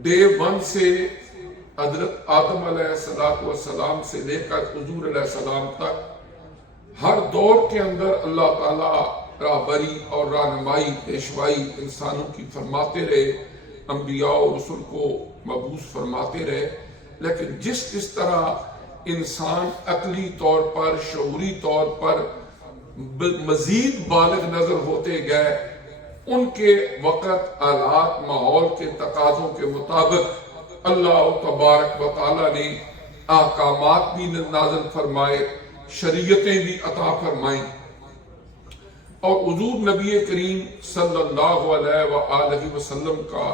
Day one سے حضرت آدم علیہ السلام سے لے کر حضور علیہ السلام تک ہر دور کے اندر اللہ تعالیٰ راہبری اور رہنمائی پیشوائی انسانوں کی فرماتے رہے، انبیاء و رسل کو مبعوث فرماتے رہے، لیکن جس طرح انسان عقلی طور پر شعوری طور پر مزید بالغ نظر ہوتے گئے، ان کے وقت حالات ماحول کے تقاضوں کے مطابق اللہ تبارک و تعالیٰ نے احکامات بھی نازل فرمائے، شریعتیں بھی عطا فرمائیں، اور حضور نبی کریم صلی اللہ علیہ وآلہ وسلم کا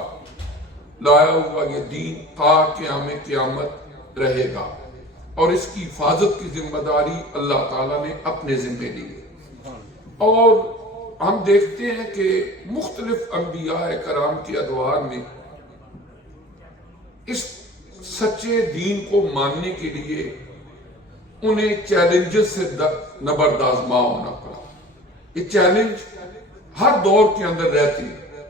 لایا ہوا یہ دین تا قیام قیامت رہے گا، اور اس کی حفاظت کی ذمہ داری اللہ تعالیٰ نے اپنے ذمہ لی ہے۔ اور ہم دیکھتے ہیں کہ مختلف انبیاء کرام کے ادوار میں اس سچے دین کو ماننے کے لیے انہیں چیلنجز سے نبردآزما ہونا پڑا۔ یہ چیلنج ہر دور کے اندر رہتی ہے،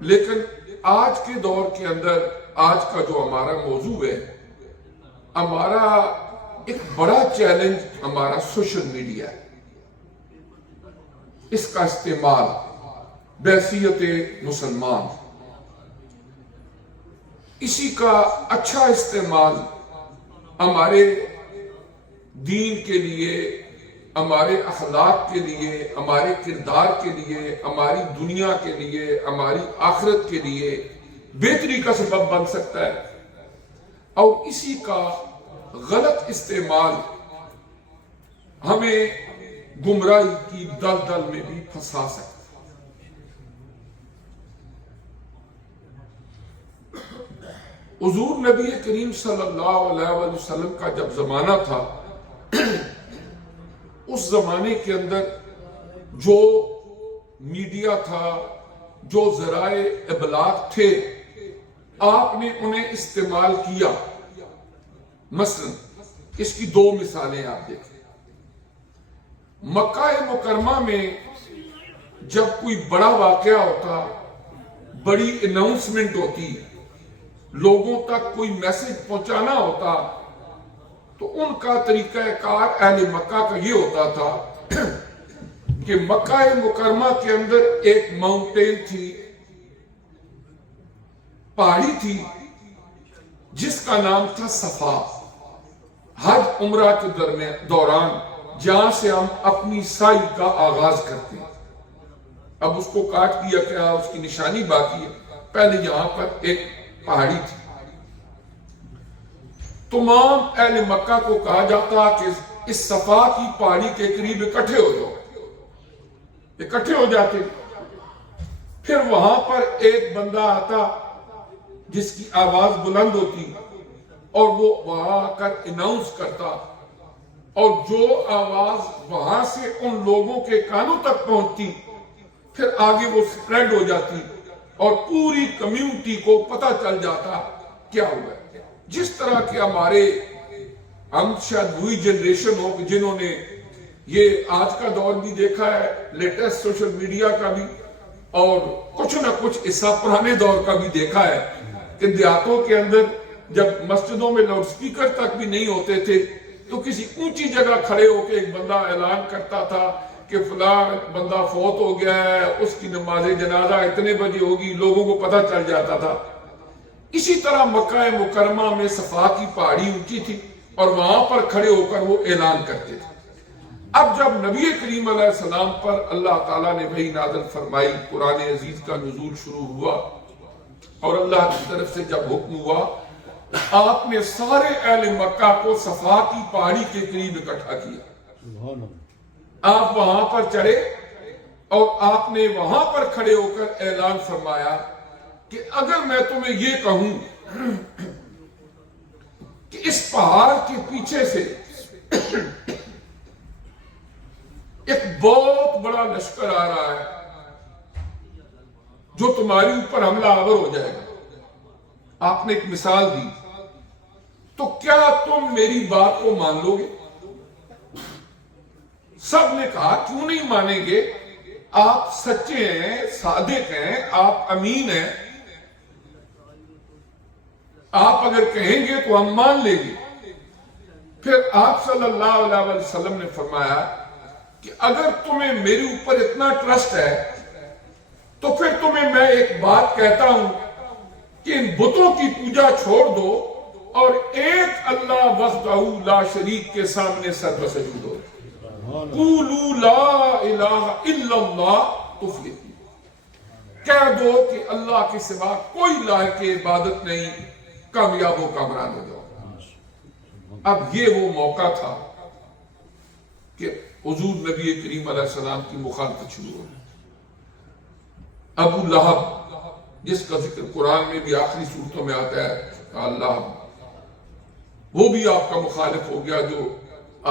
لیکن آج کے دور کے اندر آج کا جو ہمارا موضوع ہے، ہمارا ایک بڑا چیلنج ہمارا سوشل میڈیا ہے، اس کا استعمال بحیثیت مسلمان، اسی کا اچھا استعمال ہمارے دین کے لیے، ہمارے اخلاق کے لیے، ہمارے کردار کے لیے، ہماری دنیا کے لیے، ہماری آخرت کے لیے بہتری کا سبب بن سکتا ہے، اور اسی کا غلط استعمال ہمیں گمراہی کی دلدل میں بھی پھنسا سکتا ہے۔ حضور نبی کریم صلی اللہ علیہ وسلم کا جب زمانہ تھا، اس زمانے کے اندر جو میڈیا تھا، جو ذرائع ابلاغ تھے، آپ نے انہیں استعمال کیا۔ مثلا اس کی دو مثالیں آپ دیکھیں۔ مکہ مکرمہ میں جب کوئی بڑا واقعہ ہوتا، بڑی اناؤنسمنٹ ہوتی، لوگوں تک کوئی میسج پہنچانا ہوتا، تو ان کا طریقہ کار اہل مکہ کا یہ ہوتا تھا کہ مکہ مکرمہ کے اندر ایک ماؤنٹین تھی، پہاڑی تھی، جس کا نام تھا صفا۔ حج عمرہ کے دوران جہاں سے ہم اپنی سعی کا آغاز کرتے ہیں، اب اس کو کاٹ دیا گیا، اس کی نشانی باقی ہے، پہلے یہاں پر ایک پہاڑی تھی۔ تمام اہل مکہ کو کہا جاتا کہ اس صفا کی پہاڑی کے قریب اکٹھے ہو جاؤ، اکٹھے ہو جاتے۔ پھر وہاں پر ایک بندہ آتا جس کی آواز بلند ہوتی، اور وہ وہاں آ کر اناؤنس کرتا، اور جو آواز وہاں سے ان لوگوں کے کانوں تک پہنچتی، پھر آگے وہ سپریڈ ہو جاتی، اور پوری کمیونٹی کو پتہ چل جاتا کیا ہوا ہے۔ جس طرح کہ ہم شاید وہی جنریشن ہو جنہوں نے یہ آج کا دور بھی دیکھا ہے، لیٹسٹ سوشل میڈیا کا بھی، اور کچھ نہ کچھ حصہ پرانے دور کا بھی دیکھا ہے کہ دیہاتوں کے اندر جب مسجدوں میں لاؤڈ سپیکر تک بھی نہیں ہوتے تھے، تو کسی اونچی جگہ کھڑے ہو کے ایک بندہ اعلان کرتا تھا کہ فلاں بندہ فوت ہو گیا ہے، اس کی نماز جنازہ اتنے بجے ہوگی، لوگوں کو پتہ چل جاتا تھا۔ اسی طرح مکہ مکرمہ میں صفا کی پہاڑی اونچی تھی، اور وہاں پر کھڑے ہو کر وہ اعلان کرتے تھے۔ اب جب نبی کریم علیہ السلام پر اللہ تعالیٰ نے وحی نازل فرمائی، قرآن عزیز کا نزول شروع ہوا، اور اللہ کی طرف سے جب حکم ہوا، آپ نے سارے اہل مکہ کو صفا کی پہاڑی کے قریب اکٹھا کیا۔ آپ وہاں پر چڑھے، اور آپ نے وہاں پر کھڑے ہو کر اعلان فرمایا کہ اگر میں تمہیں یہ کہوں کہ اس پہاڑ کے پیچھے سے ایک بہت بڑا لشکر آ رہا ہے جو تمہاری اوپر حملہ آور ہو جائے گا، آپ نے ایک مثال دی، تو کیا تم میری بات کو مان لو گے؟ سب نے کہا کیوں نہیں مانیں گے، آپ سچے ہیں، صادق ہیں، آپ امین ہیں، آپ اگر کہیں گے تو ہم مان لیں گے۔ پھر آپ صلی اللہ علیہ وسلم نے فرمایا کہ اگر تمہیں میرے اوپر اتنا ٹرسٹ ہے تو پھر تمہیں میں ایک بات کہتا ہوں کہ ان بتوں کی پوجا چھوڑ دو اور ایک اللہ وحدہ لا شریک کے سامنے سر بسجود ہو۔ قولوا لا الہ الا اللہ تفلحوا، کہہ دو کہ اللہ کے سوا کوئی لائق عبادت نہیں، کامیاب و کامران ہو جاؤ۔ اب یہ وہ موقع تھا کہ حضور نبی کریم علیہ السلام کی مخالفت شروع ہو۔ ابو لہب جس کا ذکر قرآن میں بھی آخری صورتوں میں آتا ہے، اللہ وہ بھی آپ کا مخالف ہو گیا، جو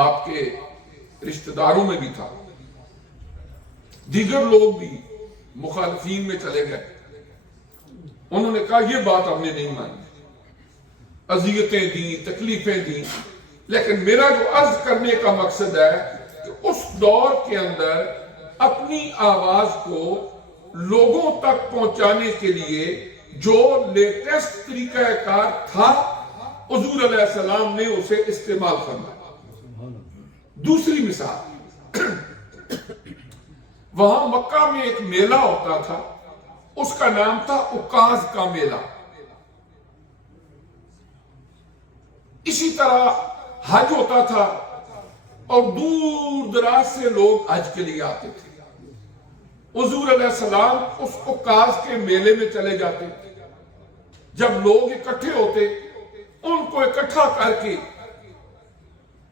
آپ کے رشتہ داروں میں بھی تھا۔ دیگر لوگ بھی مخالفین میں چلے گئے، انہوں نے کہا یہ بات ہم نے نہیں مانی، اذیتیں دیں، تکلیفیں دیں، لیکن میرا جو عرض کرنے کا مقصد ہے کہ اس دور کے اندر اپنی آواز کو لوگوں تک پہنچانے کے لیے جو لیٹسٹ طریقہ کار تھا، حضور علیہ السلام نے اسے استعمال کرنا۔ دوسری مثال، وہاں مکہ میں ایک میلہ ہوتا تھا، اس کا نام تھا عکاظ کا میلہ۔ اسی طرح حج ہوتا تھا اور دور دراز سے لوگ حج کے لیے آتے تھے۔ حضور علیہ السلام اس عکاظ کے میلے میں چلے جاتے، جب لوگ اکٹھے ہوتے ان کو اکٹھا کر کے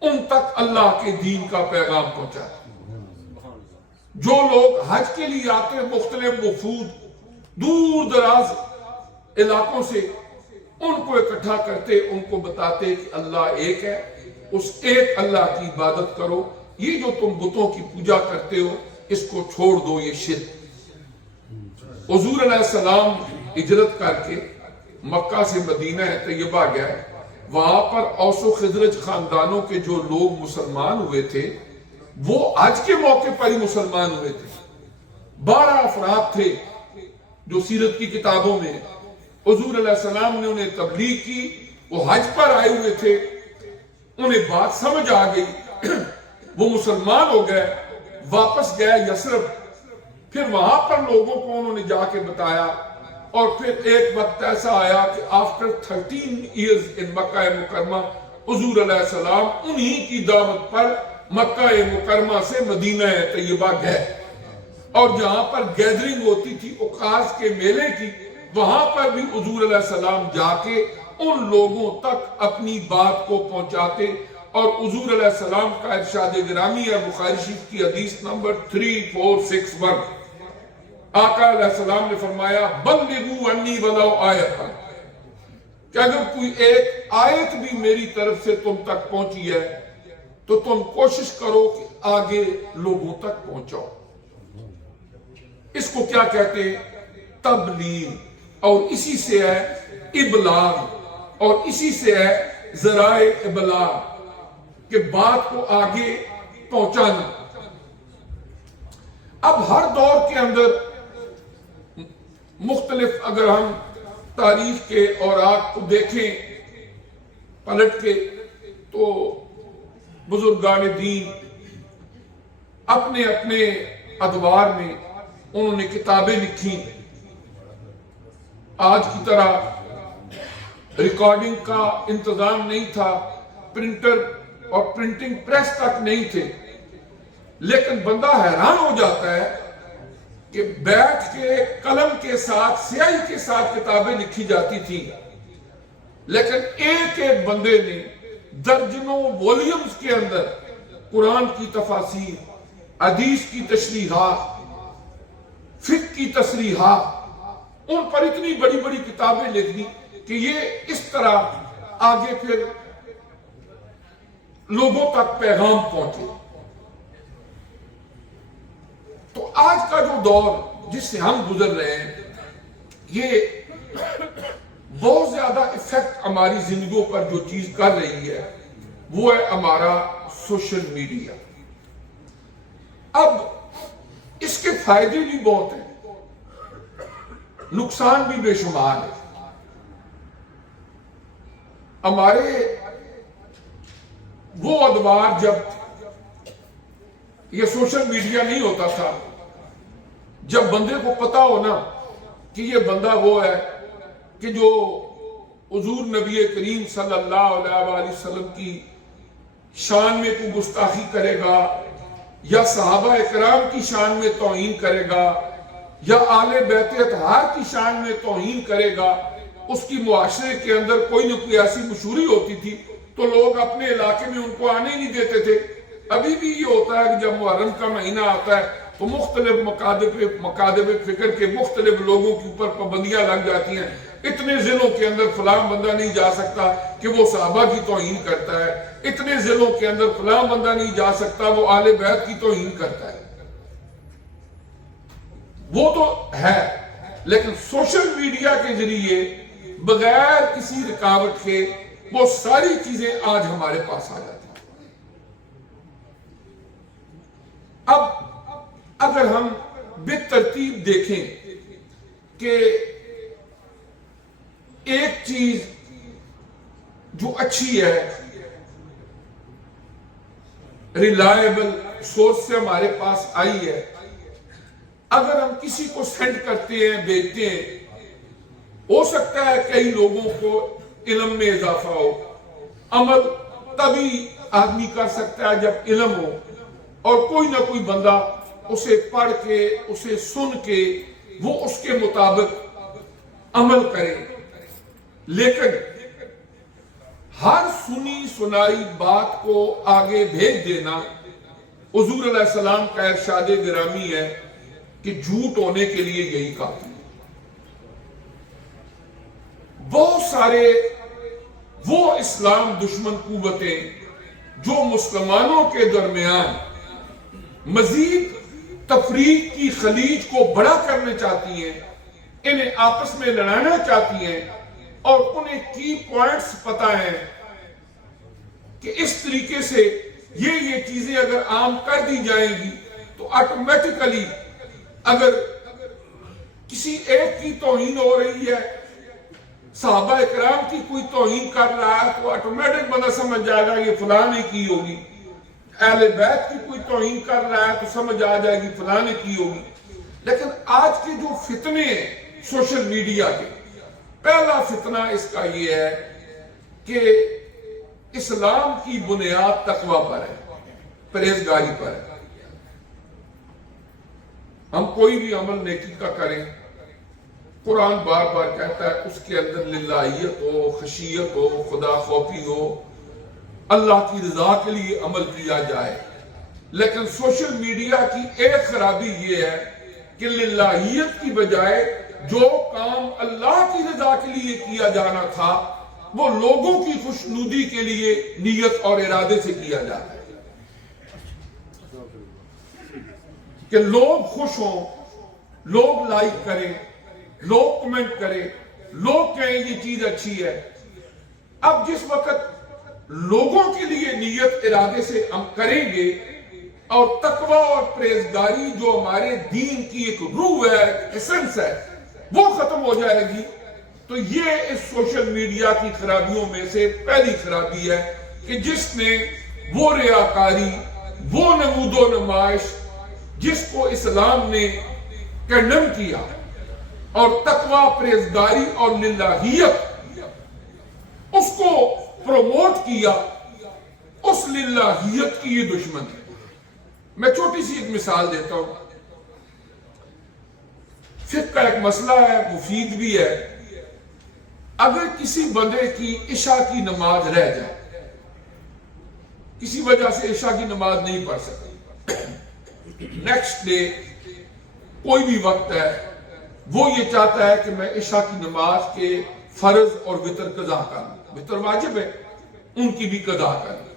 ان تک اللہ کے دین کا پیغام پہنچاتے۔ جو لوگ حج کے لیے آتے، مختلف وفود دور دراز علاقوں سے، ان کو اکٹھا کرتے، ان کو بتاتے کہ اللہ ایک ہے، اس ایک اللہ کی عبادت کرو، یہ جو تم بتوں کی پوجا کرتے ہو اس کو چھوڑ دو، یہ شرک۔ حضور علیہ السلام ہجرت کر کے مکہ سے مدینہ طیبہ گئے، وہاں پر اوس و خزرج خاندانوں کے جو لوگ مسلمان ہوئے تھے وہ حج کے موقع پر ہی مسلمان ہوئے تھے۔ 12 افراد تھے جو سیرت کی کتابوں میں، حضور علیہ السلام نے انہیں تبلیغ کی، وہ حج پر آئے ہوئے تھے، انہیں بات سمجھ آ گئی، وہ مسلمان ہو گئے، واپس گئے یثرب۔ پھر وہاں پر لوگوں کو انہوں نے جا کے بتایا، اور پھر ایک وقت ایسا آیا کہ آفٹر 13 ایئرز ان مکہ مکرمہ حضور علیہ السلام انہی کی دعوت پر مکہ مکرمہ سے مدینہ طیبہ گئے، اور جہاں پر گیدرنگ ہوتی تھی عکاظ کے میلے کی، وہاں پر بھی حضور علیہ السلام جا کے ان لوگوں تک اپنی بات کو پہنچاتے۔ اور حضور علیہ السلام کا ارشاد گرامی ہے، بخاری شریف کی حدیث نمبر 3461، آقا علیہ السلام نے فرمایا بلغوا عنی ولو آیۃ، کہ اگر کوئی ایک آیت بھی میری طرف سے تم تک پہنچی ہے تو تم کوشش کرو کہ آگے لوگوں تک پہنچاؤ۔ اس کو کیا کہتے ہیں؟ تبلیغ، اور اسی سے ہے ابلاغ، اور اسی سے ہے ذرائع ابلاغ، کہ بات کو آگے پہنچانا۔ اب ہر دور کے اندر مختلف، اگر ہم تاریخ کے اوراق کو دیکھیں پلٹ کے، تو بزرگان دین اپنے اپنے ادوار میں انہوں نے کتابیں لکھی۔ آج کی طرح ریکارڈنگ کا انتظام نہیں تھا، پرنٹر اور پرنٹنگ پریس تک نہیں تھے، لیکن بندہ حیران ہو جاتا ہے کہ بیٹھ کے قلم کے ساتھ، سیاہی کے ساتھ کتابیں لکھی جاتی تھی، لیکن ایک ایک بندے نے درجنوں ولیومز کے اندر قرآن کی تفاسیر، حدیث کی تشریحات، فقہ کی تصریحات، ان پر اتنی بڑی بڑی کتابیں لکھ دی کہ یہ اس طرح آگے پھر لوگوں تک پیغام پہنچے۔ تو آج کا جو دور جس سے ہم گزر رہے ہیں، یہ بہت زیادہ ایفیکٹ ہماری زندگیوں پر جو چیز کر رہی ہے وہ ہے ہمارا سوشل میڈیا۔ اب اس کے فائدے بھی بہت ہیں، نقصان بھی بے شمار ہے۔ ہمارے وہ ادوار جب یہ سوشل میڈیا نہیں ہوتا تھا، جب بندے کو پتا ہو نا کہ یہ بندہ وہ ہے کہ جو حضور نبی کریم صلی اللہ علیہ وآلہ وسلم کی شان میں کوئی گستاخی کرے گا، یا صحابہ اکرام کی شان میں توہین کرے گا، یا آل بیت اطہار کی شان میں توہین کرے گا، اس کی معاشرے کے اندر کوئی نہ کوئی ایسی مشہوری ہوتی تھی تو لوگ اپنے علاقے میں ان کو آنے ہی نہیں دیتے تھے۔ ابھی بھی یہ ہوتا ہے کہ جب محرم کا مہینہ آتا ہے تو مختلف مکاتب فکر کے مختلف لوگوں کے اوپر پابندیاں لگ جاتی ہیں، اتنے ضلعوں کے اندر فلاں بندہ نہیں جا سکتا کہ وہ صحابہ کی توہین کرتا ہے، اتنے ضلعوں کے اندر فلاں بندہ نہیں جا سکتا وہ آل بیت کی توہین کرتا ہے۔ وہ تو ہے، لیکن سوشل میڈیا کے ذریعے بغیر کسی رکاوٹ کے وہ ساری چیزیں آج ہمارے پاس آ جاتی ہیں۔ اب اگر ہم بے ترتیب دیکھیں کہ ایک چیز جو اچھی ہے، ریلائبل سورس سے ہمارے پاس آئی ہے، اگر ہم کسی کو سینڈ کرتے ہیں، بھیجتے ہیں، ہو سکتا ہے کئی لوگوں کو علم میں اضافہ ہو۔ عمل تبھی آدمی کر سکتا ہے جب علم ہو، اور کوئی نہ کوئی بندہ اسے پڑھ کے، اسے سن کے وہ اس کے مطابق عمل کرے۔ لیکن ہر سنی سنائی بات کو آگے بھیج دینا، حضور علیہ السلام کا ارشاد گرامی ہے کہ جھوٹ ہونے کے لیے یہی کافی ہے۔ بہت سارے وہ اسلام دشمن قوتیں جو مسلمانوں کے درمیان مزید تفریق کی خلیج کو بڑا کرنا چاہتی ہیں، انہیں آپس میں لڑانا چاہتی ہیں، اور انہیں کی پوائنٹس پتہ ہیں کہ اس طریقے سے یہ چیزیں اگر عام کر دی جائیں گی تو آٹومیٹیکلی اگر کسی ایک کی توہین ہو رہی ہے، صحابہ اکرام کی کوئی توہین کر رہا ہے، تو آٹومیٹک بندہ سمجھ جائے گا یہ فلاں نے کی ہوگی، اہل بیت کی کوئی توہین کر رہا ہے تو سمجھ آ جائے گی فلاں نے کی ہوگی۔ لیکن آج کے جو فتنے ہیں سوشل میڈیا کے، پہلا فتنہ اس کا یہ ہے کہ اسلام کی بنیاد تقوی پر ہے، پرہیزگاری پر ہے۔ ہم کوئی بھی عمل نیکی کا کریں، قرآن بار بار کہتا ہے اس کے اندر للہیت ہو، خشیت ہو، خدا خوفی ہو، اللہ کی رضا کے لیے عمل کیا جائے۔ لیکن سوشل میڈیا کی ایک خرابی یہ ہے کہ للہیت کی بجائے جو کام اللہ کی رضا کے لیے کیا جانا تھا وہ لوگوں کی خوشنودی کے لیے نیت اور ارادے سے کیا جاتا ہے، کہ لوگ خوش ہوں، لوگ لائک کریں، لوگ کمنٹ کریں، لوگ کہیں یہ چیز اچھی ہے۔ اب جس وقت لوگوں کے لیے نیت ارادے سے ہم کریں گے اور تقوی اور پرہیزگاری جو ہمارے دین کی ایک روح ہے، ایسنس ہے، وہ ختم ہو جائے گی، تو یہ اس سوشل میڈیا کی خرابیوں میں سے پہلی خرابی ہے کہ جس نے وہ ریاکاری، وہ نمود و نمائش جس کو اسلام نے کنڈم کیا اور تقوی، پرہیزگاری اور للہیت اس کو پروموٹ کیا، اس للہیت کی یہ دشمن ہے۔ میں چھوٹی سی ایک مثال دیتا ہوں۔ فقہ کا ایک مسئلہ ہے، مفید بھی ہے۔ اگر کسی بندے کی عشاء کی نماز رہ جائے، کسی وجہ سے عشاء کی نماز نہیں پڑھ سکتا، نیکسٹ ڈے کوئی بھی وقت ہے، وہ یہ چاہتا ہے کہ میں عشاء کی نماز کے فرض اور وتر قضا کروں، وتر واجب ہے، ان کی بھی قضا کروں۔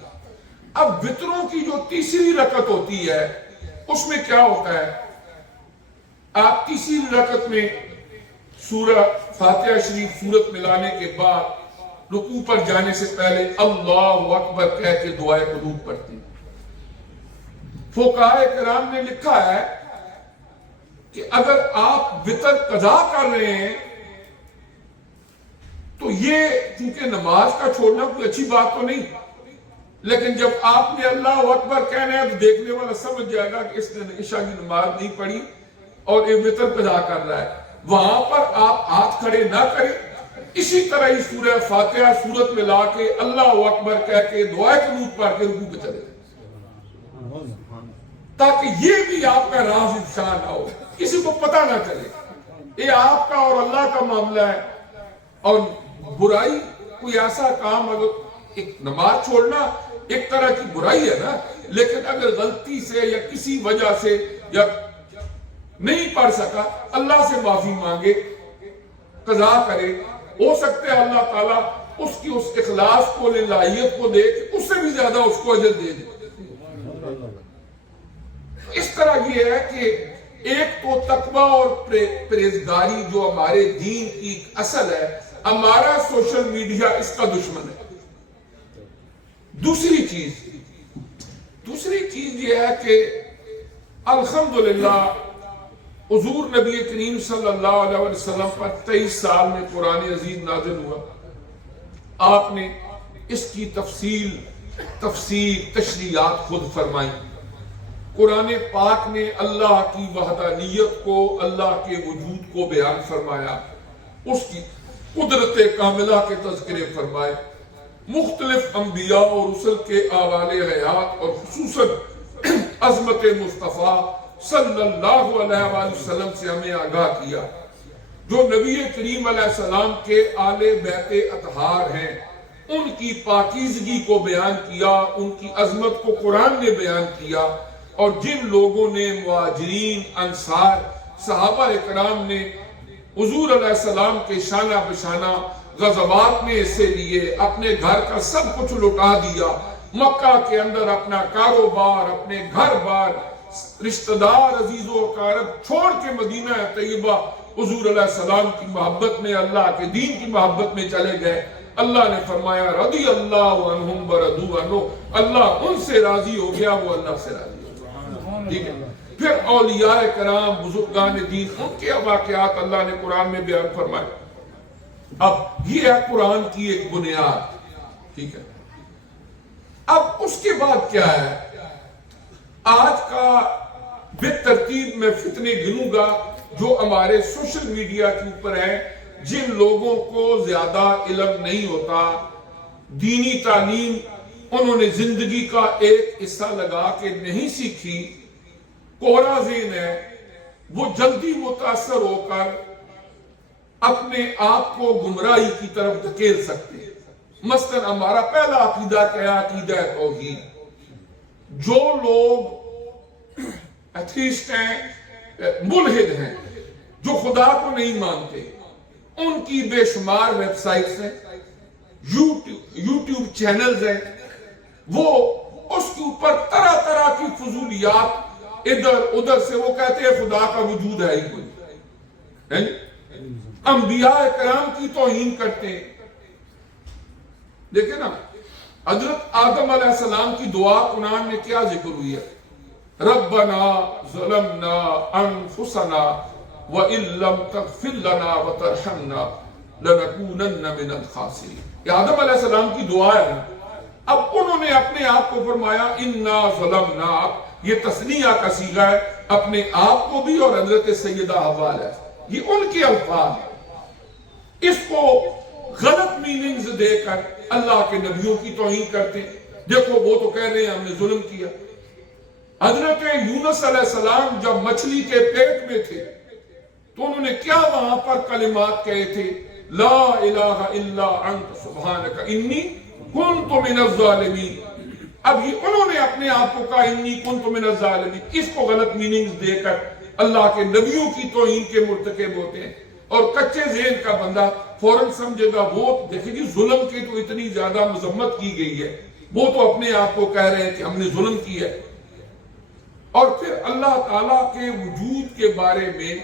اب وتروں کی جو تیسری رکعت ہوتی ہے اس میں کیا ہوتا ہے؟ آپ تیسری رکعت میں سورہ فاتحہ شریف سورت ملانے کے بعد رکوع پر جانے سے پہلے اللہ اکبر کہہ کے دعائے قنوت پڑھتے ہیں۔ فقہاء کرام نے لکھا ہے کہ اگر آپ وتر قضا کر رہے ہیں تو تو یہ چونکہ نماز کا چھوڑنا کوئی اچھی بات تو نہیں، لیکن جب آپ نے اللہ اکبر کہنا ہے تو دیکھنے والا سمجھ جائے گا کہ اس نے عشاء کی نماز نہیں پڑھی اور ایک وتر قضا کر رہا ہے، وہاں پر آپ ہاتھ کھڑے نہ کریں۔ اسی طرح ہی سورہ فاتحہ سورت میں لا کے اللہ اکبر کہہ کے دعائے قنوت پڑھ کے رکوع پہ چلے جائیں، تاکہ یہ بھی آپ کا راز افشا نہ ہو، کسی کو پتہ نہ چلے یہ آپ کا اور اللہ کا معاملہ ہے۔ اور برائی کوئی ایسا کام، اگر ایک نماز چھوڑنا ایک طرح کی برائی ہے نا، لیکن اگر غلطی سے یا کسی وجہ سے یا نہیں پڑھ سکا، اللہ سے معافی مانگے، قضا کرے، ہو سکتا ہے اللہ تعالیٰ اس کی اس اخلاص کو، للہیت کو دیکھ اس سے بھی زیادہ اس کو اجر دے دے۔ اس طرح یہ ہے کہ ایک تو تقوی اور پرہیزگاری جو ہمارے دین کی اصل ہے، ہمارا سوشل میڈیا اس کا دشمن ہے۔ دوسری چیز یہ ہے کہ الحمدللہ حضور نبی کریم صلی اللہ علیہ وسلم پر 23 سال میں قرآن عزیز نازل ہوا، آپ نے اس کی تفسیر تشریحات خود فرمائی۔ قرآن پاک نے اللہ کی وحدانیت کو، اللہ کے وجود کو بیان فرمایا، اس کی قدرت کاملہ کے تذکرے فرمائے، مختلف انبیاء اور رسل کے احوال حیات اور خصوصاً عظمت مصطفیٰ صلی اللہ علیہ وآلہ وسلم سے ہمیں آگاہ کیا، جو نبی کریم علیہ السلام کے آل بیت اطہار ہیں، ان کی پاکیزگی کو بیان کیا، ان کی عظمت کو قرآن نے بیان کیا، اور جن لوگوں نے مہاجرین، انصار، صحابہ اکرام نے حضور علیہ السلام کے شانہ بشانہ غزوات میں حصے لیے، اپنے گھر کا سب کچھ لٹا دیا، مکہ کے اندر اپنا کاروبار، اپنے گھر بار، رشتہ دار، عزیز و اقارب چھوڑ کے مدینہ طیبہ حضور علیہ السلام کی محبت میں، اللہ کے دین کی محبت میں چلے گئے۔ اللہ نے فرمایا رضی اللہ عنہم ورضوا عنہ، اللہ ان سے راضی ہو گیا، وہ اللہ سے راضی ہو گیا۔ ٹھیک ہے، پھر اولیاء کرام، بزرگان دین، ان کے واقعات اللہ نے قرآن میں بیان فرمائے۔ اب یہ ہے قرآن کی ایک بنیاد، ٹھیک ہے۔ اب اس کے بعد کیا ہے؟ آج کا بے ترتیب میں فتنے گنوں گا جو ہمارے سوشل میڈیا کے اوپر ہیں، جن لوگوں کو زیادہ علم نہیں ہوتا، دینی تعلیم انہوں نے زندگی کا ایک حصہ لگا کے نہیں سیکھی، کوڑا ذہن ہے، وہ جلدی متاثر ہو کر اپنے آپ کو گمراہی کی طرف دھکیل سکتے ہیں۔ مثلا ہمارا پہلا عقیدہ کیا ہے؟ عقیدہ توحید۔ جو لوگ ایتھیسٹ ہیں، ملحد ہیں، جو خدا کو نہیں مانتے، ان کی بے شمار ویب سائٹس ہیں، یوٹیوب چینلز ہیں، وہ اس کے اوپر طرح طرح کی فضولیات ادھر ادھر سے، وہ کہتے ہیں خدا کا وجود ہے ہی کوئی، انبیاء کرام کی توہین کرتے ہیں۔ دیکھیں نا، حضرت آدم علیہ السلام کی دعا قرآن میں کیا ذکر ہوئی ہے؟ ربنا ظلمنا انفسنا وَإِن لَّمْ تَغْفِرْ لَنَا وَتَرْحَمْنَا لَنَكُونَنَّ مِنَ الْخَاسِرِينَ۔ یہ آدم علیہ السلام کی دعا ہے۔ اب انہوں نے اپنے آپ کو فرمایا اِنَّا ظَلَمْنَا، یہ تثنیہ کا صیغہ ہے، اپنے آپ کو بھی اور حضرت سیدہ حوا ہے، یہ ان کے الفاظ ہیں۔ اس کو غلط میننگز دے کر اللہ کے نبیوں کی توہین کرتے ہیں۔ دیکھو وہ تو کہہ رہے ہیں ہم نے ظلم کیا۔ حضرت یونس علیہ السلام جب مچھلی کے پیٹ میں تھے تو انہوں نے کیا وہاں پر کلمات کہے تھے؟ لا الہ الا انت سبحانک انی کنت من الظالمین۔ اب یہ انہوں نے اپنے آپ کو کہا انی کنت من الظالمین، اس کو غلط میننگز دے کر اللہ کے نبیوں کی توہین کے مرتکب ہوتے ہیں۔ اور کچے ذہن کا بندہ فوراً سمجھے گا وہ دیکھیں جی ظلم کی تو اتنی زیادہ مذمت کی گئی ہے، وہ تو اپنے آپ کو کہہ رہے ہیں کہ ہم نے ظلم کیا ہے۔ اور پھر اللہ تعالیٰ کے وجود کے بارے میں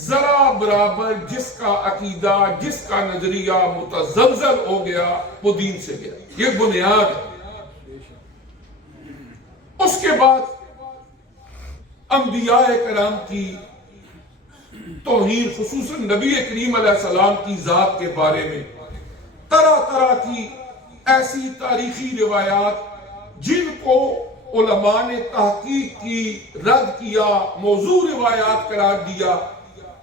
ذرا برابر جس کا عقیدہ، جس کا نظریہ متزلزل ہو گیا، وہ دین سے گیا۔ یہ بنیاد ہے۔ اس کے بعد انبیاء کرام کی توہین، خصوصاً نبی کریم علیہ السلام کی ذات کے بارے میں طرح طرح کی ایسی تاریخی روایات جن کو علماء نے تحقیق کی، رد کیا، موضوع روایات قرار دیا،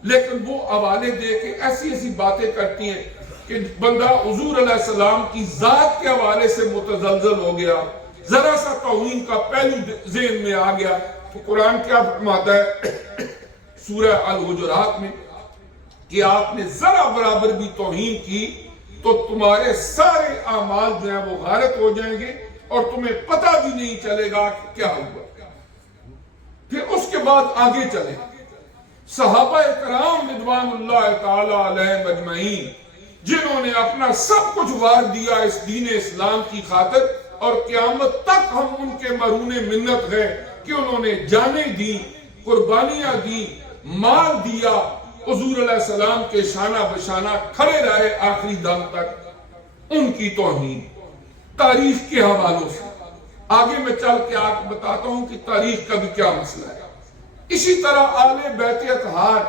لیکن وہ حوالے دے کے ایسی ایسی باتیں کرتی ہیں کہ بندہ حضور علیہ السلام کی ذات کے حوالے سے متزلزل ہو گیا، ذرا سا توہین کا پہلو ذہن میں آ گیا تو قرآن کیا فرماتا ہے سورہ الحجرات میں کہ آپ نے ذرا برابر بھی توہین کی تو تمہارے سارے اعمال جو ہیں وہ غارت ہو جائیں گے اور تمہیں پتہ بھی نہیں چلے گا کہ کیا ہوا۔ پھر اس کے بعد آگے چلیں، صحابہ کرام رضوان اللہ تعالی علیہم اجمعین جنہوں نے اپنا سب کچھ وار دیا اس دین اسلام کی خاطر، اور قیامت تک ہم ان کے مرہون منت ہیں کہ انہوں نے جانیں دی، قربانیاں دی، مال دیا، حضور علیہ السلام کے شانہ بشانہ کھڑے رہے آخری دم تک۔ ان کی توہین تاریخ کے حوالوں سے آگے میں چل کے آپ کو بتاتا ہوں کہ تاریخ کا بھی کیا مسئلہ ہے۔ اسی طرح آل بیت اطہار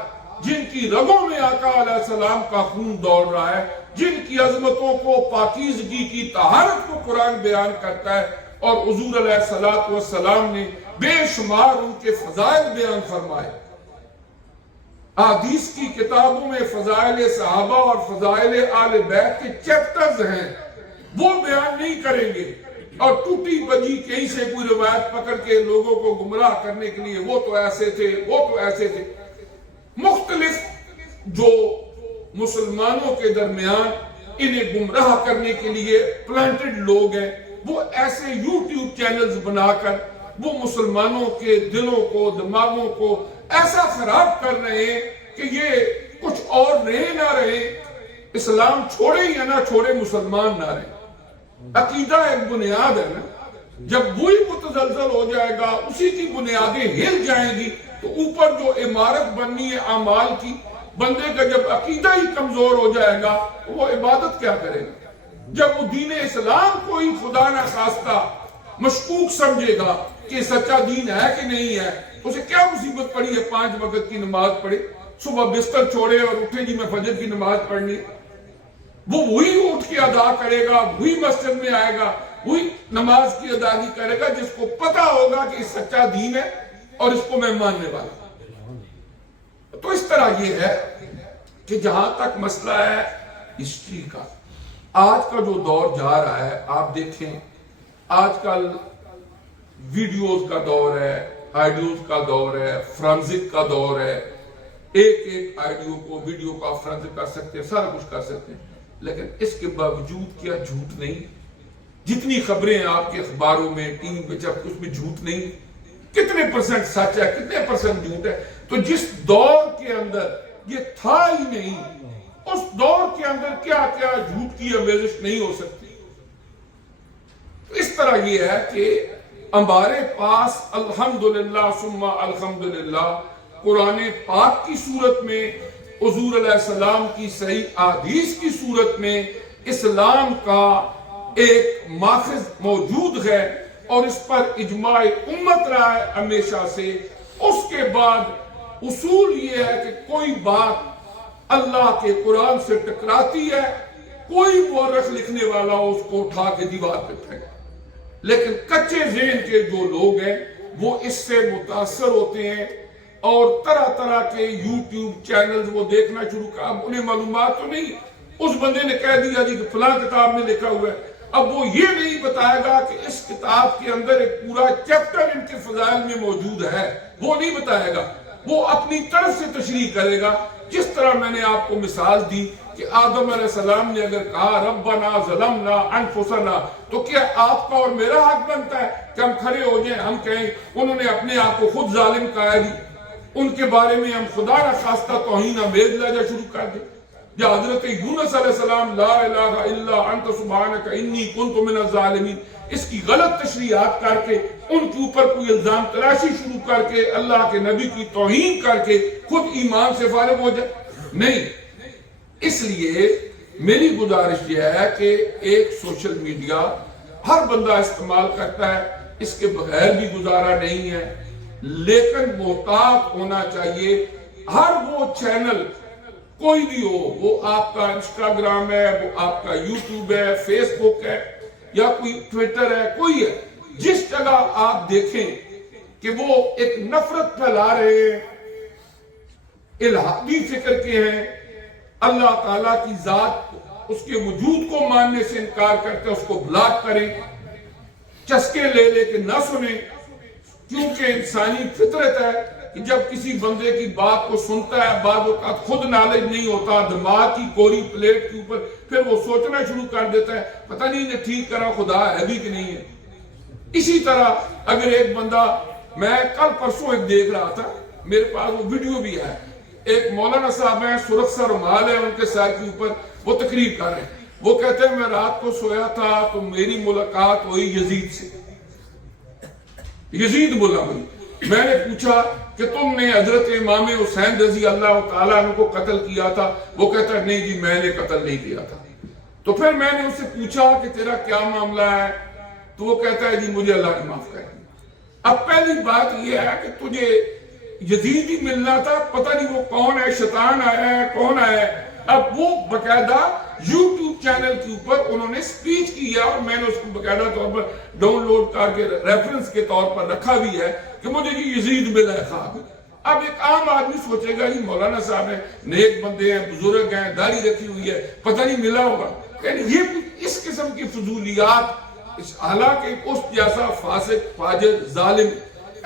جن کی رگوں میں آقا علیہ السلام کا خون دوڑ رہا ہے، جن کی عظمتوں کو، پاکیزگی کی، طہارت کو قرآن بیان کرتا ہے، اور حضور علیہ السلام نے بے شمار ان کے فضائل بیان فرمائے۔ حدیث کی کتابوں میں فضائل صحابہ اور فضائل آل بیت کے چیپٹرز ہیں، وہ بیان نہیں کریں گے، اور ٹوٹی بجی کہیں سے کوئی روایت پکڑ کے لوگوں کو گمراہ کرنے کے لیے وہ تو ایسے تھے، وہ تو ایسے تھے۔ مختلف جو مسلمانوں کے درمیان انہیں گمراہ کرنے کے لیے پلانٹڈ لوگ ہیں، وہ ایسے یوٹیوب چینلز بنا کر وہ مسلمانوں کے دلوں کو، دماغوں کو ایسا خراب کر رہے ہیں کہ یہ کچھ اور رہے نہ رہے، اسلام چھوڑے یا نہ چھوڑے، مسلمان نہ رہے۔ عقیدہ ایک بنیاد ہے نا، جب وہی متزلزل ہو جائے گا، اسی کی بنیادیں ہل جائیں گی تو اوپر جو عمارت بننی ہے اعمال کی، بندے کا جب عقیدہ ہی کمزور ہو جائے گا وہ عبادت کیا کرے گا؟ جب وہ دین اسلام کو ہی خدا نہ خواستہ مشکوک سمجھے گا کہ سچا دین ہے کہ نہیں ہے، اسے کیا مصیبت پڑی ہے 5 وقت کی نماز پڑھے، صبح بستر چھوڑے اور اٹھے جی میں فجر کی نماز پڑھنی، وہ وہی اٹھ کے ادا کرے گا، وہی مسجد میں آئے گا، وہی نماز کی ادائیگی کرے گا جس کو پتا ہوگا کہ سچا دین ہے اور اس کو میں ماننے والا۔ تو اس طرح یہ ہے کہ جہاں تک مسئلہ ہے ہسٹری کا، آج کا جو دور جا رہا ہے، آپ دیکھیں آج کل ویڈیوز کا دور ہے، آئیڈیوز کا دور ہے، فرانزک کا دور ہے، ایک آئیڈیو کو، ویڈیو کا فرانزک کر سکتے ہیں، سارا کچھ کر سکتے ہیں، لیکن اس کے باوجود کیا جھوٹ نہیں؟ جتنی خبریں آپ کے اخباروں میں، ٹی وی پہ جب اس میں جھوٹ نہیں، کتنے پرسنٹ سچ ہے، کتنے پرسنٹ جھوٹ ہے؟ تو جس دور کے اندر یہ تھا ہی نہیں، اس دور کے اندر کیا کیا جھوٹ کی آمیزش نہیں ہو سکتی۔ تو اس طرح یہ ہے کہ ہمارے پاس الحمدللہ ثم الحمدللہ قرآن پاک کی صورت میں، حضور علیہ السلام کی صحیح احادیث کی صورت میں اسلام کا ایک ماخذ موجود ہے، اور اس پر اجماع امت رہا ہے ہمیشہ سے۔ اس کے بعد اصول یہ ہے کہ کوئی بات اللہ کے قرآن سے ٹکراتی ہے، کوئی مورخ لکھنے والا اس کو اٹھا کے دیوار پہ پھینک، لیکن کچے ذہن کے جو لوگ ہیں وہ اس سے متاثر ہوتے ہیں اور طرح طرح کے یوٹیوب چینلز وہ دیکھنا شروع کر، اب انہیں معلومات تو نہیں، اس بندے نے کہہ دیا جی کہ فلاں کتاب میں لکھا ہوا ہے، اب وہ یہ نہیں بتائے گا کہ اس کتاب کے اندر ایک پورا چیپٹر ان کے فضائل میں موجود ہے، وہ نہیں بتائے گا، وہ اپنی طرف سے تشریح کرے گا۔ جس طرح میں نے آپ کو مثال دی کہ آدم علیہ السلام نے اگر کہا ربنا ظلمنا انفسنا، تو کیا آپ کا اور میرا حق بنتا ہے کہ ہم کھڑے ہو جائیں، ہم کہیں انہوں نے اپنے آپ کو خود ظالم کہا ہے، ان کے بارے میں ہم خدا نہ خواستہ توہین آمیز لہجہ شروع کر دیں؟ یا حضرت یونس علیہ السلام لا الہ الا انت سبحانک انی کنت من الظالمین، اس کی غلط تشریحات کر کے ان کے اوپر کوئی الزام تراشی شروع کر کے اللہ کے نبی کی توہین کر کے خود ایمان سے فارغ ہو جائے؟ نہیں۔ اس لیے میری گزارش یہ ہے کہ ایک سوشل میڈیا ہر بندہ استعمال کرتا ہے، اس کے بغیر بھی گزارا نہیں ہے، لیکن محتاط ہونا چاہیے۔ ہر وہ چینل کوئی بھی ہو، وہ آپ کا انسٹاگرام ہے، وہ آپ کا یوٹیوب ہے، فیس بک ہے، یا کوئی ٹویٹر ہے، کوئی ہے، جس جگہ آپ دیکھیں کہ وہ ایک نفرت پھیلا رہے ہیں، الہادی فکر کے ہیں، اللہ تعالیٰ کی ذات اس کے وجود کو ماننے سے انکار کرتے ہیں، اس کو بلاک کریں، چسکے لے لے کے نہ سنیں، کیونکہ انسانی فطرت ہے کہ جب کسی بندے کی بات کو سنتا ہے، بعض اوقات خود نالج نہیں ہوتا، دماغ کی کوری پلیٹ کے اوپر پھر وہ سوچنا شروع کر دیتا ہے پتہ نہیں انہیں ٹھیک کرا خدا ہے بھی کہ نہیں ہے۔ اسی طرح اگر ایک بندہ، میں کل پرسوں ایک دیکھ رہا تھا، میرے پاس وہ ویڈیو بھی ہے، ایک مولانا صاحب ہیں، سرخ سا رومال ہے ان کے سر کے اوپر، وہ تقریر کر رہے ہیں، وہ کہتے ہیں میں رات کو سویا تھا تو میری ملاقات ہوئی یزید سے، یزید بولا مجھے، میں نے پوچھا کہ تم نے حضرت امام حسین رضی اللہ تعالیٰ عنہ کو قتل کیا تھا؟ وہ کہتا ہے نہیں جی میں نے قتل نہیں کیا تھا۔ تو پھر میں نے اس سے پوچھا کہ تیرا کیا معاملہ ہے؟ تو وہ کہتا ہے جی مجھے اللہ نے معاف کر دیا۔ اب پہلی بات یہ ہے کہ تجھے یزید ہی ملنا تھا، پتہ نہیں وہ کون ہے، شیطان آیا ہے، کون آیا ہے۔ اب وہ باقاعدہ یوٹیوب چینل کے اوپر انہوں نے سپیچ کی ہے، اور میں نے اس کو باقاعدہ طور پر ڈاؤن لوڈ کر کے ریفرنس کے طور پر رکھا بھی ہے کہ مجھے یہ یزید ملا ہے خواب۔ اب ایک عام آدمی سوچے گا جی مولانا صاحب ہیں، نیک بندے ہیں، بزرگ ہیں، داڑھی رکھی ہوئی ہے، پتہ نہیں ملا ہوگا، یعنی یہ اس قسم کی فضولیات، حالانکہ اس جیسا فاسق، فاجر، ظالم،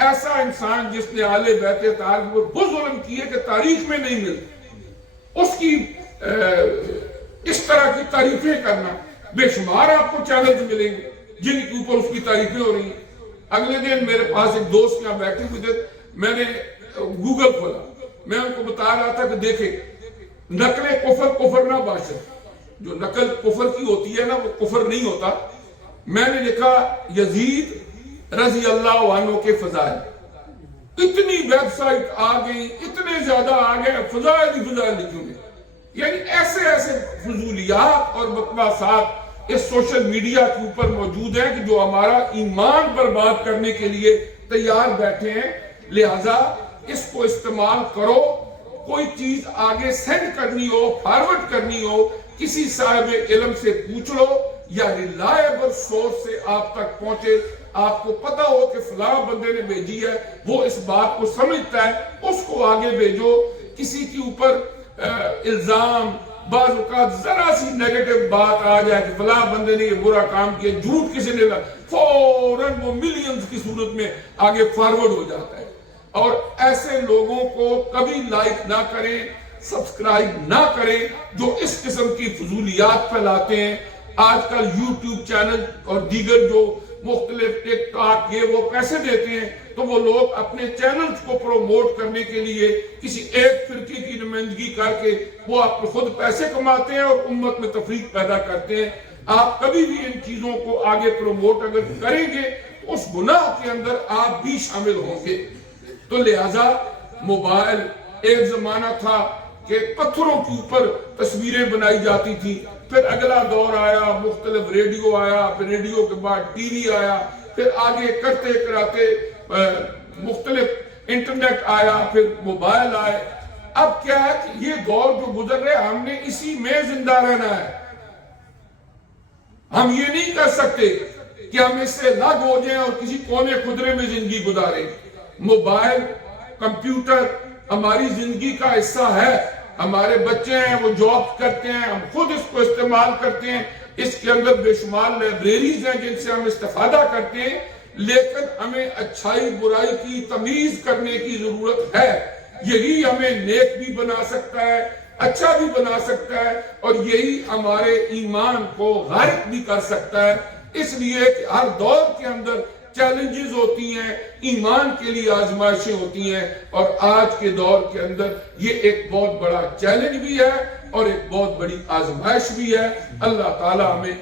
ایسا انسان جس نے اہل بیت اطہار پر وہ ظلم کیے کہ تاریخ میں نہیں ملتا، اس کی اس طرح کی تعریفیں کرنا، بے شمار آپ کو چینلز ملیں گے جن کے اوپر اس کی تعریفیں ہو رہی ہیں۔ اگلے دن میرے پاس ایک دوست یہاں بیٹھے ہوئے تھے، میں نے گوگل کھولا، میں ان کو بتا رہا تھا کہ دیکھیں نقل کفر نہ باشد، جو نقل کفر کی ہوتی ہے نا وہ کفر نہیں ہوتا۔ میں نے لکھا یزید رضی اللہ عنہ کے فضائل، اتنی ویب سائٹ آ گئی، اتنے زیادہ آ گئے، فضائل ہی فضائل لکھوں گے، یعنی ایسے ایسے فضولیات اور بکواسات اس سوشل میڈیا کے اوپر موجود ہیں کہ جو ہمارا ایمان برباد کرنے کے لیے تیار بیٹھے ہیں۔ لہذا اس کو استعمال کرو، کوئی چیز آگے سینڈ کرنی ہو، فارورڈ کرنی ہو، کسی صاحب علم سے پوچھ لو یا ریلائبل سورس سے آپ تک پہنچے، آپ کو پتا ہو کہ فلاں بندے نے بھیجی ہے، وہ اس بات کو سمجھتا ہے، اس کو آگے بھیجو۔ کسی کے اوپر الزام، بعض اوقات ذرا سی نیگیٹو بات آ جائے کہ فلاں بندے نے یہ برا کام کیا، جھوٹ کسی نے فوراً وہ ملینز کی صورت میں آگے فارورڈ ہو جاتا ہے۔ اور ایسے لوگوں کو کبھی لائک نہ کریں، سبسکرائب نہ کریں جو اس قسم کی فضولیات پھیلاتے ہیں۔ آج کل یوٹیوب چینل اور دیگر جو مختلف ٹک ٹاک یہ وہ پیسے دیتے ہیں، تو وہ لوگ اپنے چینلز کو پروموٹ کرنے کے لیے کسی ایک فرقے کی نمائندگی کر کے وہ آپ خود پیسے کماتے ہیں اور امت میں تفریق پیدا کرتے ہیں۔ آپ کبھی بھی ان چیزوں کو آگے پروموٹ اگر کریں گے تو اس گناہ کے اندر آپ بھی شامل ہوں گے۔ تو لہذا موبائل، ایک زمانہ تھا کہ پتھروں کے اوپر تصویریں بنائی جاتی تھی، پھر اگلا دور آیا، مختلف ریڈیو آیا، پھر ریڈیو کے بعد ٹی وی آیا، پھر آگے کرتے کراتے مختلف انٹرنیٹ آیا، پھر موبائل آئے۔ اب کیا ہے کہ یہ دور جو گزر رہے ہم نے اسی میں زندہ رہنا ہے۔ ہم یہ نہیں کر سکتے کہ ہم اس سے الگ ہو جائیں اور کسی کونے خدرے میں زندگی گزاریں۔ موبائل، کمپیوٹر ہماری زندگی کا حصہ ہے، ہمارے بچے ہیں وہ جاب کرتے ہیں، ہم خود اس کو استعمال کرتے ہیں، اس کے اندر بے شمار لائبریریز ہیں جن سے ہم استفادہ کرتے ہیں، لیکن ہمیں اچھائی برائی کی تمیز کرنے کی ضرورت ہے۔ یہی ہمیں نیک بھی بنا سکتا ہے، اچھا بھی بنا سکتا ہے، اور یہی ہمارے ایمان کو غارق بھی کر سکتا ہے۔ اس لیے کہ ہر دور کے اندر چیلنجز ہوتی ہیں، ایمان کے لیے آزمائشیں ہوتی ہیں، اور آج کے دور کے اندر یہ ایک بہت بڑا چیلنج بھی ہے اور ایک بہت بڑی آزمائش بھی ہے۔ اللہ تعالیٰ ہمیں